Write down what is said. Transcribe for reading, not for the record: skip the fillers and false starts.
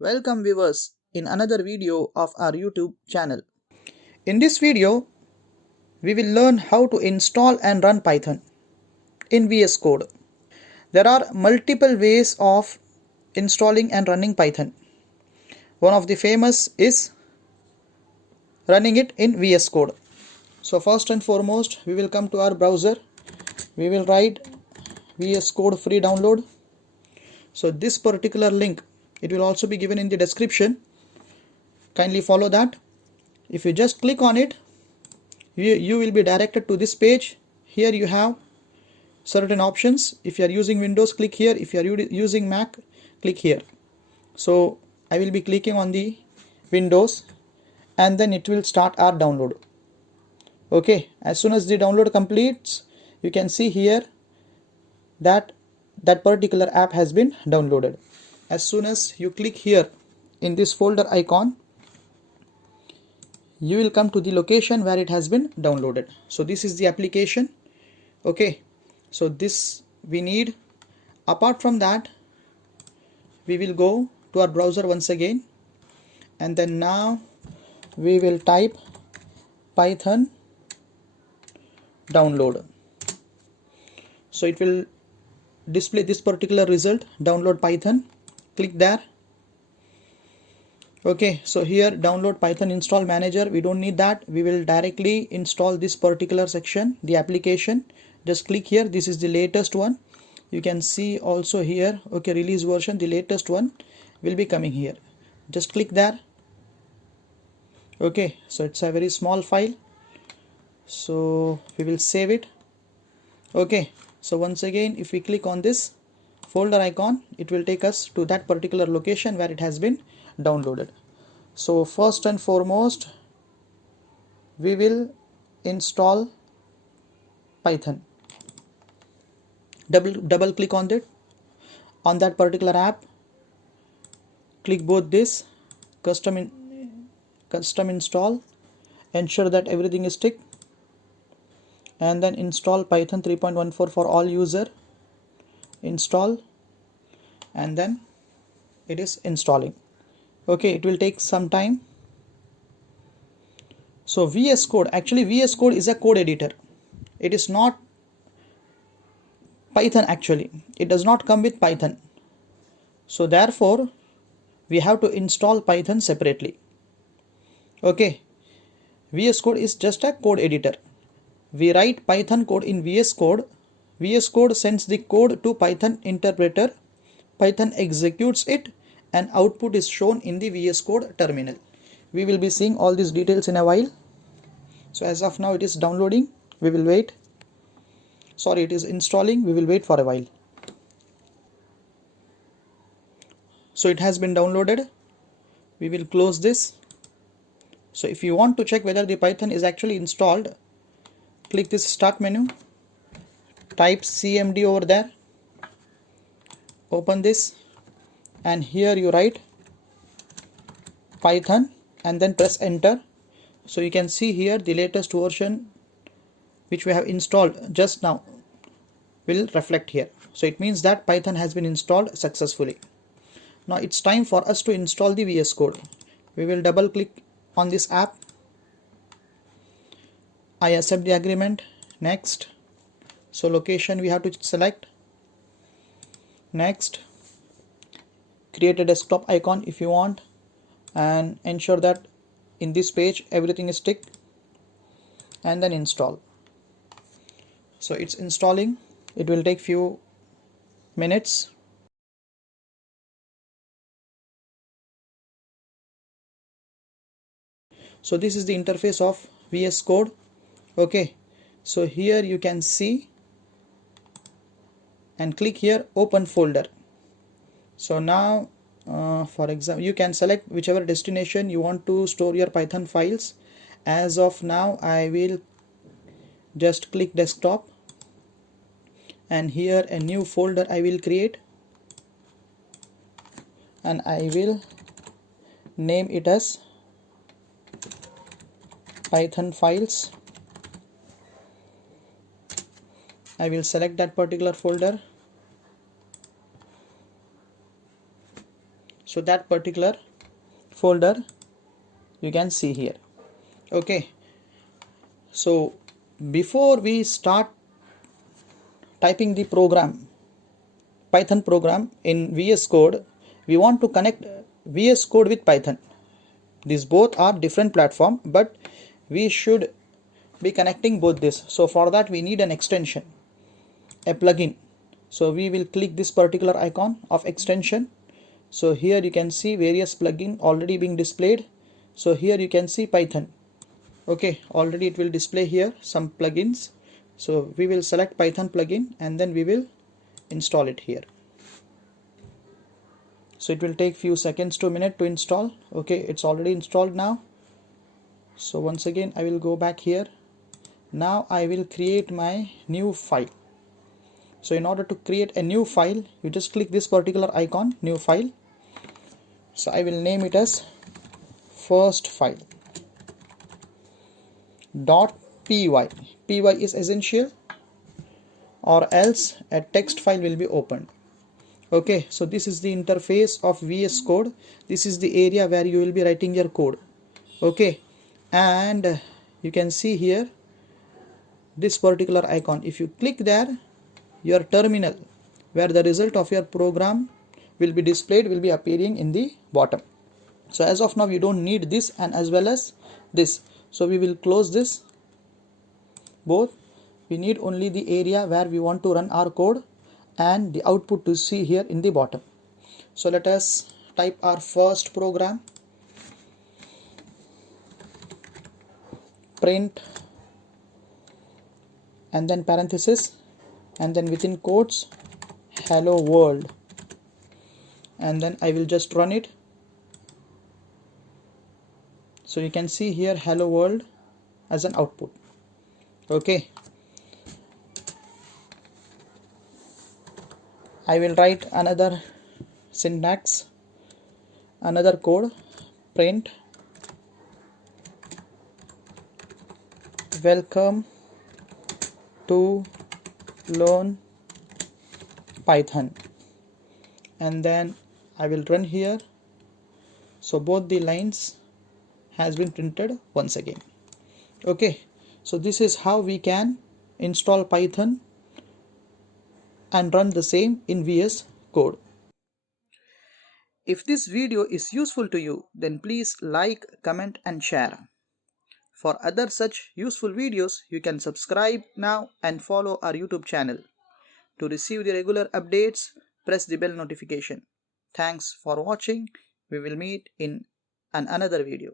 Welcome viewers in another video of our YouTube channel. In this video, we will learn how to install and run Python in VS Code. There are multiple ways of installing and running Python. One of the famous is running it in VS Code. So first and foremost, we will come to our browser. We will write VS Code free download. So this particular link, it will also be given in the description. Kindly follow that. If you just click on it, you will be directed to this page. Here you have certain options. If you are using Windows, click here. If you are using Mac, click here. So I will be clicking on the Windows and then it will start our download. Okay, as soon as the download completes, you can see here that particular app has been downloaded. As soon as you click here in this folder icon, you will come to the location where it has been downloaded. So this is the application. Okay, so this we need. Apart from that, we will go to our browser once again, and then now we will type Python download. So it will display this particular result, download Python. Click there. Okay, so here download Python install manager, we don't need that. We will directly install this particular section, the application. Just click here. This is the latest one. You can see also here, okay, release version, the latest one will be coming here. Just click there. Okay, so it's a very small file, so we will save it. Okay, so once again, if we click on this folder icon, it will take us to that particular location where it has been downloaded. So first and foremost, we will install Python. Double click on that particular app. Click both this custom install. Ensure that everything is ticked, and then install Python 3.14 for all user. Install, and then it is installing. Okay, it will take some time. So VS Code, actually VS Code is a code editor. It is not Python. Actually, it does not come with Python. So therefore, we have to install Python separately. Okay, VS Code is just a code editor. We write Python code in VS Code. VS Code sends the code to Python interpreter. Python executes it, and output is shown in the VS Code terminal. We will be seeing all these details in a while. So as of now, it is downloading. We will wait. Sorry, it is installing. We will wait for a while. So it has been downloaded. We will close this. So if you want to check whether the Python is actually installed, click this start menu, type cmd over there, open this, and here you write Python and then press enter. So you can see here the latest version which we have installed just now will reflect here. So it means that Python has been installed successfully. Now it's time for us to install the VS Code. We will double click on this app. I accept the agreement. Next. So location we have to select. Next. Create a desktop icon if you want, and ensure that in this page everything is ticked, and then install. So it's installing. It will take few minutes. So this is the interface of VS Code. Okay, so here you can see, and click here open folder. So now for example, you can select whichever destination you want to store your Python files. As of now, I will just click desktop, and here a new folder I will create, and I will name it as Python files. I will select that particular folder, So that particular folder you can see here. Okay, so before we start typing the Python program in VS Code, we want to connect VS Code with Python. These both are different platform, but we should be connecting both this. So for that we need an extension, a plugin. So we will click this particular icon of extension. So here you can see various plugin already being displayed. So here you can see Python. Okay, already it will display here some plugins. So we will select Python plugin and then we will install it here. So it will take few seconds to a minute to install. Okay, it's already installed now. So once again I will go back here. Now I will create my new file. So in order to create a new file, you just click this particular icon, new file. So I will name it as first file .py. py is essential, or else a text file will be opened. Okay, so this is the interface of VS Code. This is the area where you will be writing your code. Okay, and you can see here this particular icon. If you click there, your terminal where the result of your program will be displayed will be appearing in the bottom. So as of now we don't need this and as well as this, so we will close this both. We need only the area where we want to run our code and the output to see here in the bottom. So let us type our first program, print and then parenthesis and then within quotes hello world, and then I will just run it. So you can see here hello world as an output. Okay, I will write another syntax, another code, print welcome to learn Python, and then I will run here. So both the lines has been printed once again. Okay, so this is how we can install Python and run the same in VS Code. If this video is useful to you, then please like, comment and share. For other such useful videos, you can subscribe now and follow our YouTube channel. To receive the regular updates, press the bell notification. Thanks for watching. We will meet in another video.